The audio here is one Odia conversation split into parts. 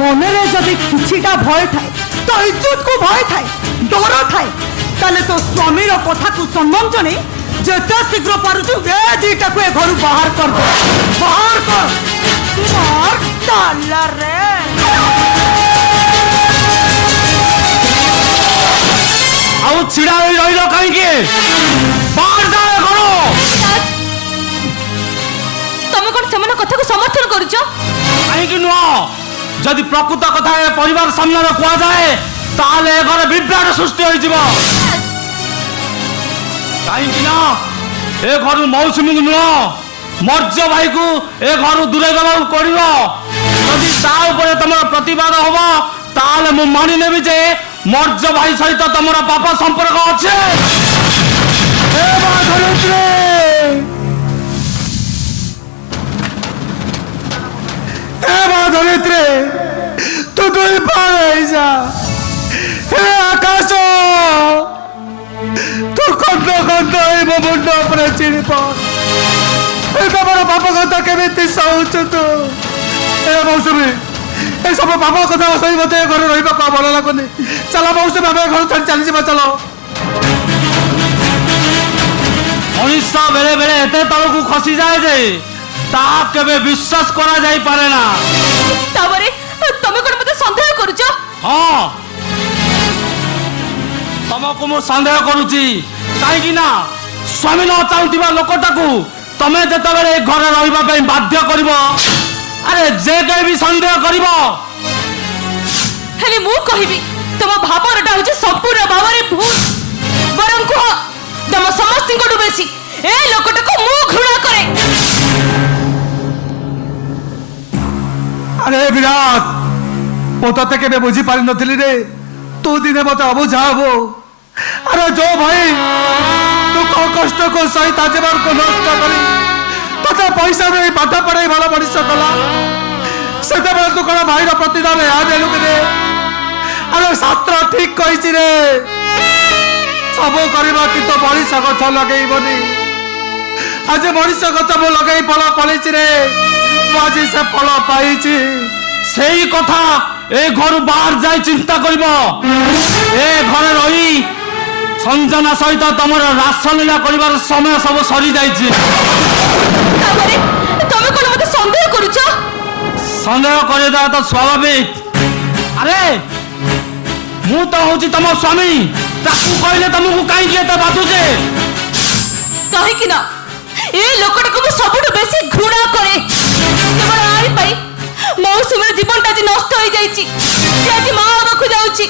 মনে যদি কিছুটা ভয় থাকে, তো ইজ্জত কু ভয় থাকে, ডর থাকে, তাহলে তো স্বামীর কথা কু সম্মান জনে যেতে শীঘ্র পারুছু এ দুইটাকে এ ঘরু বাহার কর দে। বাহার কর মার তালা রে। ଆଉ ଛିଡ଼ା ହୋଇ ରହିଲ କାହିଁକି? ବାହାର ଯାଅ ଘର। ତମେ କଣ ସେମାନଙ୍କ କଥାକୁ ସମର୍ଥନ କରୁଛ? କାହିଁକି ନୁହଁ? ଯଦି ପ୍ରକୃତ କଥା ଏ ପରିବାର ସାମ୍ନାରେ କୁହାଯାଏ ତାହେଲେ ଏ ଘରେ ବିଭ୍ରାଟ ସୃଷ୍ଟି ହୋଇଯିବ। କାହିଁକି ନା ଏ ଘରୁ ମୌସୁମୀକୁ ନୁହଁ ମର୍ଜ୍ୟ ଭାଇକୁ ଏ ଘରୁ ଦୂରେଇ ଦେବାକୁ ପଡ଼ିବ। ଯଦି ତା ଉପରେ ତମର ପ୍ରତିବାଦ ହବ ତାହେଲେ ମୁଁ ମାନି ନେବି ଯେ ମର୍ଜ୍ୟ ଭାଇ ସହିତ ତମର ପାପ ସମ୍ପର୍କ ଅଛି। ଏ ମା ଧରିତ୍ରୀ, ଏ ମା ଧରିତ୍ରୀ, ତୁ ଦୁଇ ପାର ହେଇଯା। ହେ ଆକାଶ, ତୁ ଖଣ୍ଡ ଖଣ୍ଡ ହେଇ ମୋ ମୁଣ୍ଡ ଉପରେ ଚିଣି ପଡ। ଏ ତମର ପାପ କଥା କେମିତି ସହୁଛୁ ତୁ? ଏ ମୌସୁମୀ, ଏ ସବୁ ପାପ କଥା ସହି ମତେ ଘରେ ରହିବାକୁ ଭଲ ଲାଗୁନି। ଚାଲ ମୌସୁମୀ, ଆମେ ଘରୁ ଛାଡ଼ି ଚାଲିଯିବା। ଚାଲ। ମଣିଷ ବେଳେ ବେଳେ ଏତେ ତଳକୁ ଖସିଯାଏ ଯେ ତାହା କେବେ ବିଶ୍ୱାସ କରାଯାଇପାରେ ନା। ତାପରେ ତମେ କଣ ମତେ ସନ୍ଦେହ କରୁଛ? ହଁ, ତମକୁ ମୁଁ ସନ୍ଦେହ କରୁଛି। କାହିଁକି ନା ସ୍ୱାମୀ ନ ଚାହୁଁଥିବା ଲୋକଟାକୁ ତମେ ଯେତେବେଳେ ଏ ଘରେ ରହିବା ପାଇଁ ବାଧ୍ୟ କରିବ, ଆରେ ଯେ କେହି ବି ସନ୍ଦେହ କରିବ। ହେଲେ ମୁଁ କହିବି ତମ ଭାବନାଟା ହଉଛି ସମ୍ପୂର୍ଣ୍ଣ ଭାବରେ ଭୁଲ। ବରଂ କୁହ ତମ ସମସ୍ତଙ୍କଠୁ ବେଶୀ ଏ ଲୋକଟାକୁ ମୁଁ ଘୃଣା କରେ। ଆରେ ବିରାଟ, ମୁଁ ତତେ କେବେ ବୁଝିପାରି ନଥିଲି ରେ। ତୁ ଦିନେ ମତେ ଅବୁଝା ହବୁ। ଆରେ ଯୋଉ ଭାଇ ଦୁଃଖ କଷ୍ଟକୁ ସହି ତା ଜୀବନକୁ ନଷ୍ଟ କରି ତତେ ପଇସା ଦେଇ ପାଠ ପଢାଇ ଭଲ ମଣିଷ କଲା, ସେତେବେଳେ ତୁ କଣ ଭାଇର ପ୍ରତିଦାନ ଏହା ଦେଲୁ କି ରେ? ଆରେ ଶାସ୍ତ୍ର ଠିକ କହିଛି ରେ, ସବୁ କରିବା କିନ୍ତୁ ମଣିଷ ଗଛ ଲଗେଇବନି। ଆଜି ମଣିଷ ଗଛ ମୁଁ ଲଗେଇ ଫଳ ଫଳିଛି ରେ, ମୁଁ ଆଜି ସେ ଫଳ ପାଇଛି। ସେଇ କଥା ଏ ଘରୁ ବାହାର ଯାଇ ଚିନ୍ତା କରିବ। ଏ ଘରେ ରହି ସଞ୍ଜନା ସହିତ ତମର ରାସଲୀଳା କରିବାର ସମୟ ସବୁ ସରିଯାଇଛି। ତାପରେ ତମେ କଣ ମତେ ସନ୍ଦେହ କରୁଛ? ସନ୍ଦେହ କରିଦେବା ତ ସ୍ୱାଭାବିକ। ଆରେ ମୁଁ ତ ହଉଛି ତମ ସ୍ୱାମୀ, ତାକୁ କହିଲେ ତମକୁ କାହିଁକି ଏତେ ବାଧୁଛେ? କାହିଁକି ନା ଏ ଲୋକଟାକୁ ମୁଁ ସବୁଠୁ ବେଶୀ ଘୃଣା କରେ। କେବଳ ଆରି ପାଇଁ ମୌସୁମୀର ଜୀବନଟା ଆଜି ନଷ୍ଟ ହୋଇଯାଇଛି। ସେ ଆଜି ମା ହେବାକୁ ଯାଉଛି।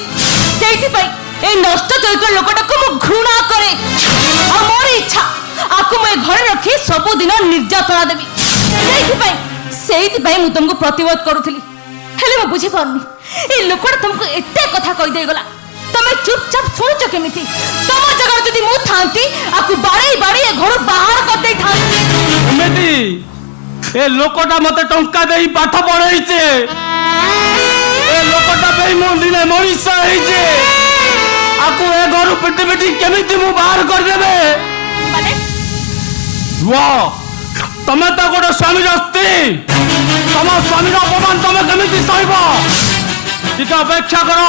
ସେଇଥିପାଇଁ এই নষ্ট চরিত্র লোকটাকে ମୁଁ ঘৃণা করে। আর ମୋର ইচ্ছা আকু ମୁଁ ଏ ଘରେ ରଖି ସବୁଦିନ ନିର୍ଯାତନା ଦେବି। ସେଇଥିପାଇଁ ମୁଁ ତମକୁ ପ୍ରତିବାଦ କରୁଥିଲି। ହେଲେ ମୁଁ ବୁଝିପାରୁନି ଏ ଲୋକଟା ତମକୁ ଏତେ କଥା କହିଦେଇଗଲା, ତମେ ଚୁପଚାପ ଶୁଣୁଛ କେମିତି? ତମ ଜାଗାରେ ଯଦି ମୁଁ ଥାନ୍ତି ଆକୁ ବାଡ଼େଇ ବାଡ଼େଇ ଏ ଘରୁ ବାହାର କରିଦେଇଥାନ୍ତି। ଏମିତି ଏ ଲୋକଟା ମତେ ଟଙ୍କା ଦେଇ ପାଠ ପଢେଇছে, ଏ ଲୋକଟା ପାଇଁ ମୁଁ ଦିନେ ମଣିଷ ହେଇଛି। আকু এ ঘরু পিটি পিটি কেমিতি মু বাহার করদেবে? মানে তুমি তো গোটে স্বামীর স্ত্রী, তম স্বামীর অপমান তুমি কেমিতি সহিব? টিকে অপেক্ষা কর,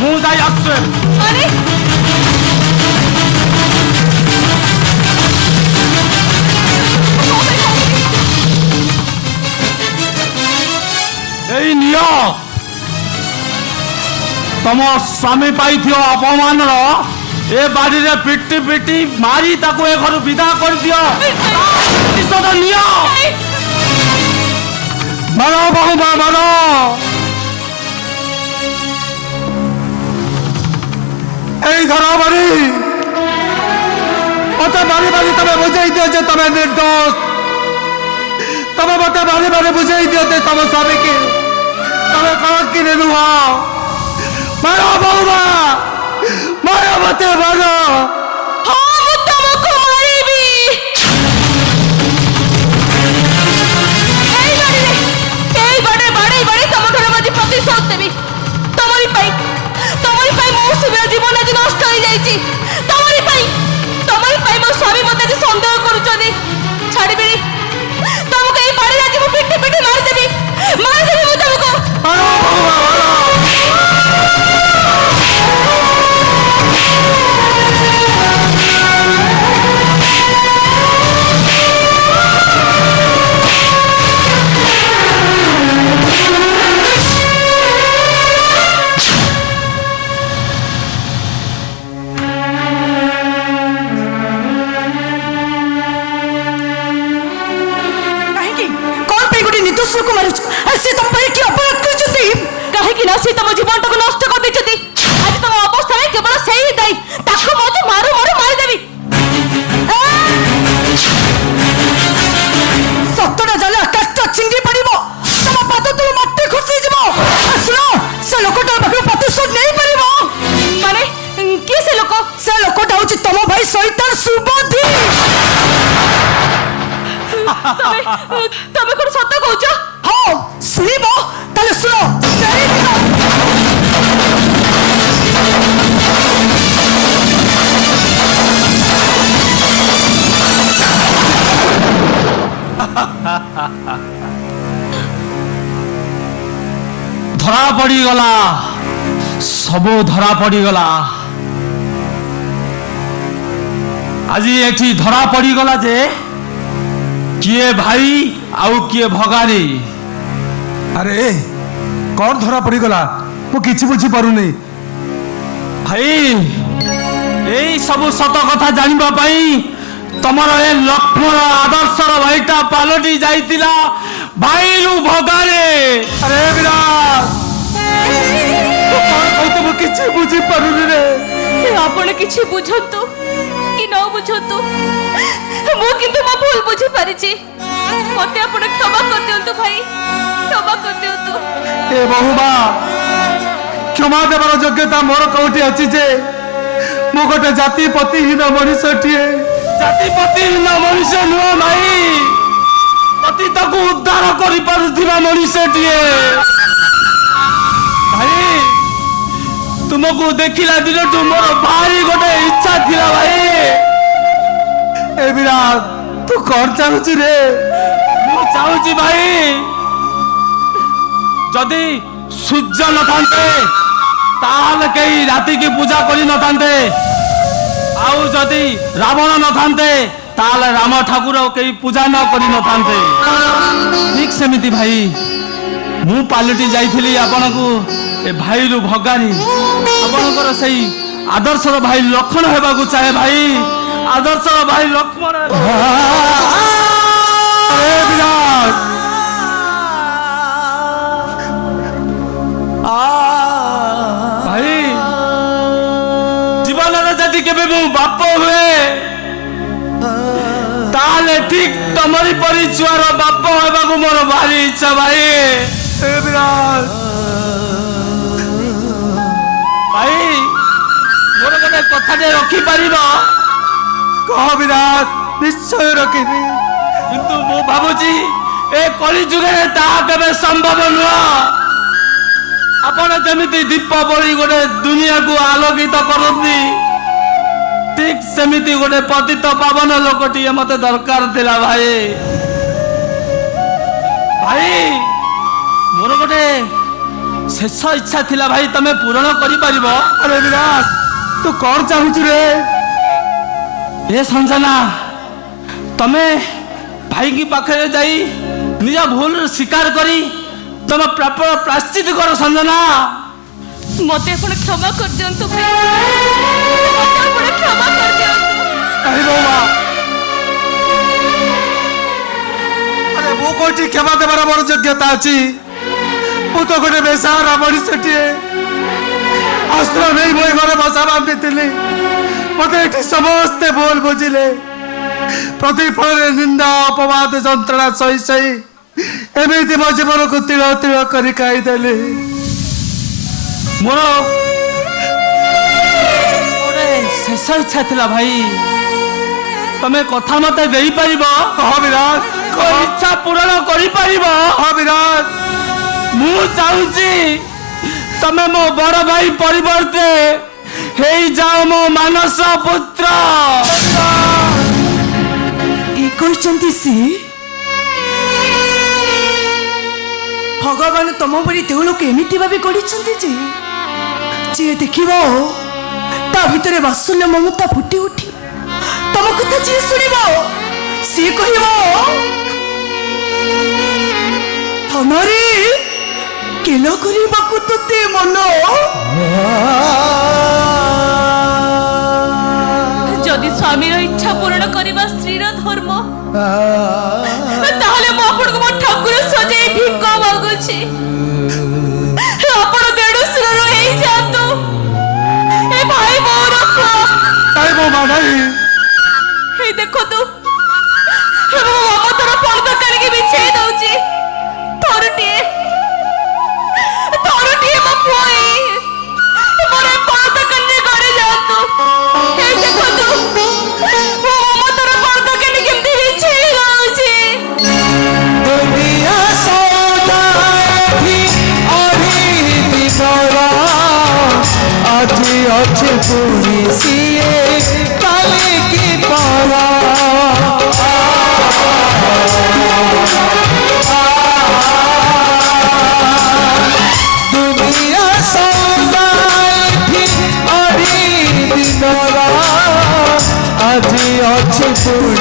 মু যাই আসছে। মানে এই নিয় तम स्वामी पाई अपमान ए बाड़ी रे पिटी पिटी मारी ताको ए घर विदा कर दियो। मारो बहुमा मारो। घर बाड़ी मत बारी बारी तमे बुझाई दियो जे तमे निर्दोष। तमे मत बारी बारी बुझाई दियो जे तम स्वामी की तमे कलंक की नुह। मारो बहुमा, मारो मते मारो। हाँ मु तुमको मारिबी। এই বাড়ে বাড়ে বাড়ে তোমার মাঝে প্রতিশোধ দেবি। তোমারই পাই মৌসুমীর জীবন আজ নষ্ট হয়ে যাইছি। তোমারই পাই মো স্বামী মতে আজ সন্দেহ করুছনি। ছাড়িবি তোমাকে এই বাড়ি আজ মু পিটি পিটি মারি দেবি মু তোমাকে। মারো বহুমা। ତମେ ତମେ କଣ ସତ କହୁଛ? ହଁ ଶୁଣିବ ତାହେଲେ ଶୁଣ। ସେଇଦିନ ଧରା ପଡ଼ିଗଲା, ସବୁ ଧରା ପଡ଼ିଗଲା। ଆଜି ଏଠି ଧରା ପଡ଼ିଗଲା ଯେ କିଏ ଭାଇ ଆଉ କିଏ ଭଗାରୀ। ଆରେ କଣ ଧରା ପଡ଼ିଗଲା ମୁଁ କିଛି ବୁଝିପାରୁନି। ଭାଇ ଏଇ ସବୁ ସତ କଥା ଜାଣିବା ପାଇଁ ତମର ଏ ଲକ୍ଷ୍ମଣ ଆଦର୍ଶର ଭାଇଟା ପାଲଟି ଯାଇଥିଲା ଭାଇରୁ ଭଗାରେ। ଆରେ ବିରାଟ ମୁଁ କିଛି ବୁଝିପାରୁନି ରେ। ଆପଣ କିଛି ବୁଝନ୍ତୁ କି ନ ବୁଝନ୍ତୁ, ମୁଁ କିନ୍ତୁ ମୋ ଭୁଲ ବୁଝିପାରିଛି। ମତେ ଆପଣ କ୍ଷମା କରିଦିଅନ୍ତୁ ଭାଇ, କ୍ଷମା କରିଦିଅନ୍ତୁ। ଏ ବହୁମା, କ୍ଷମା ଦେବାର ଯୋଗ୍ୟତା ମୋର କୋଉଠି ଅଛି ଯେ ମୁଁ ଗୋଟେ ଜାତିପତିହୀନ ମଣିଷଟିଏ। ଜାତିପତିହୀନ ମଣିଷ ନୁହଁ ଭାଇ, ପତିତକୁ ଉଦ୍ଧାର କରିପାରୁଥିବା ମଣିଷଟିଏ। ଭାଇ ତୁମକୁ ଦେଖିଲା ଦିନଠୁ ମୋର ଭାରି ଗୋଟେ ଇଚ୍ଛା ଥିଲା ଭାଇ। ଏ ବିରାଟ ତୁ କଣ ଚାହୁଁଛୁ ରେ? ମୁଁ ଚାହୁଁଛି ଭାଇ ଯଦି ସୂର୍ଯ୍ୟ ନଥାନ୍ତେ ତାହେଲେ କେହି ରାତିକି ପୂଜା କରିନଥାନ୍ତେ, ଆଉ ଯଦି ରାବଣ ନଥାନ୍ତେ ତାହେଲେ ରାମ ଠାକୁର କେହି ପୂଜା ନ କରିନଥାନ୍ତେ। ଠିକ ସେମିତି ଭାଇ ମୁଁ ପାଲଟି ଯାଇଥିଲି ଆପଣଙ୍କୁ ଏ ଭାଇରୁ ଭଗାରୀ। ଆପଣଙ୍କର ସେଇ ଆଦର୍ଶର ଭାଇ ଲକ୍ଷ୍ମଣ ହେବାକୁ ଚାହେଁ ଭାଇ, ଆଦର୍ଶର ଭାଇ ଲକ୍ଷ୍ମଣ। ଭାଇ ଜୀବନରେ ଯଦି କେବେ ମୁଁ ବାପ ହୁଏ ତାହେଲେ ଠିକ ତମରି ପରି ଛୁଆର ବାପ ହେବାକୁ ମୋର ଭାରି ଇଚ୍ଛା ଭାଇ। ଭାଇ ମୋର ଗୋଟେ କଥାଟେ ରଖିପାରିବ? କହ ବିରାଟ। ନିଶ୍ଚୟ ରଖିବି, କିନ୍ତୁ ମୁଁ ଭାବୁଛି ଏ କଳି ଯୁଗରେ ତାହା କେବେ ସମ୍ଭବ ନୁହଁ। ଆପଣ ଯେମିତି ଦୀପ ବଳି ଗୋଟେ ଦୁନିଆକୁ ଆଲୋକିତ କରନ୍ତି, ଠିକ ସେମିତି ଗୋଟେ ପତିତ ପାବନ ଲୋକଟିଏ ମତେ ଦରକାର ଥିଲା ଭାଇ। ଭାଇ ମୋର ଗୋଟେ ଶେଷ ଇଚ୍ଛା ଥିଲା ଭାଇ, ତମେ ପୂରଣ କରିପାରିବ? ଆରେ ବିରାଟ ତୁ କଣ ଚାହୁଁଛୁ ରେ? ଏ ସଞ୍ଜନା ତମେ ଭାଇକି ପାଖରେ ଯାଇ ନିଜ ଭୁଲ ସ୍ୱୀକାର କରି ତମ ପ୍ରାପ୍ୟ ପ୍ରାଶ୍ଚିତ କର ସଞ୍ଜନା। ମତେ ଆପଣ କ୍ଷମା କରିଦିଅନ୍ତୁ ଭାଇ, ମତେ ଆପଣ କ୍ଷମା କରିଦିଅନ୍ତୁ। ଆରେ ମୁଁ କହୁଛି କ୍ଷମା ଦେବାର ମୋର ଯୋଗ୍ୟତା ଅଛି। ମୁଁ ତ ଗୋଟେ ବେସାହାରା ମଣିଷଟିଏ, ଆଶ୍ରୟ ନେଇ ମୁଁ ଘରେ ବସା ବାନ୍ଧିଥିଲି। ମତେ ଏଠି ସମସ୍ତେ ଭୁଲ ବୁଝିଲେ, ପ୍ରତିଫଳରେ ନିନ୍ଦା ଅପବାଦ ଯନ୍ତ୍ରଣା ସହି ସହି ଏମିତି ମୋ ଜୀବନକୁ ତିଳ ତିଳ କରି ଖାଇଦେଲି। ମୋର ଗୋଟେ ଶେଷ ଇଚ୍ଛା ଥିଲା ଭାଇ, ତମେ କଥା ମତେ ଦେଇପାରିବ? ହଁ ବିରାଟ, ଇଚ୍ଛା ପୂରଣ କରିପାରିବ? ହଁ ବିରାଟ, ମୁଁ ଚାହୁଁଛି ତମେ ମୋ ବଡ ଭାଇ ପରିବର୍ତ୍ତେ ହେଇଯାଅ ମୋ ମାନସ ପୁତ୍ର। କହିଛନ୍ତି ସିଏ ଭଗବାନ ତମ ପରି ଦେଉଳକୁ ଏମିତି ଭାବେ ଗଢ଼ିଛନ୍ତି ଯେ ଯିଏ ଦେଖିବ ତା ଭିତରେ ବାତ୍ସଲ୍ୟ ମମତା ଫୁଟି ଉଠି ତମ କଥା ଯିଏ ଶୁଣିବ ସିଏ କହିବ ଧନରେ କେଲ କରିବାକୁ ତୋତେ ମନ। ଯଦି ସ୍ୱାମୀର ଇଚ୍ଛା ପୂରଣ କରିବା ସ୍ତ୍ରୀର ଧର୍ମ, ତାହେଲେ ମୁଁ ଆପଣଙ୍କୁ ମୋ ଠାକୁର ସଜାଇ ଭିକ ମାଗୁଛି। ଆପଣ ଦେଢଶୁର ହେଇଯାଆନ୍ତୁ, ଏ ଭାଇ ମୋର ହେଇ ଦେଖନ୍ତୁ, ମୁଁ ମମତାର ପର୍ଦ୍ଦା କାଢିକି ବିଛେଇ ଦଉଛି। ଥରୁଟିଏ ମୋ ପୁଅ ମୋର ପର୍ଦ୍ଦା କାଢି ଗড়ି ଯାଆନ୍ତୁ। ହେଇ ଦେଖନ୍ତୁ, ମୁଁ ମମତାର ପର୍ଦ୍ଦା କାଢି କେମିତି ବିଛେଇ ଦଉଛି। ସେ ପୁଣି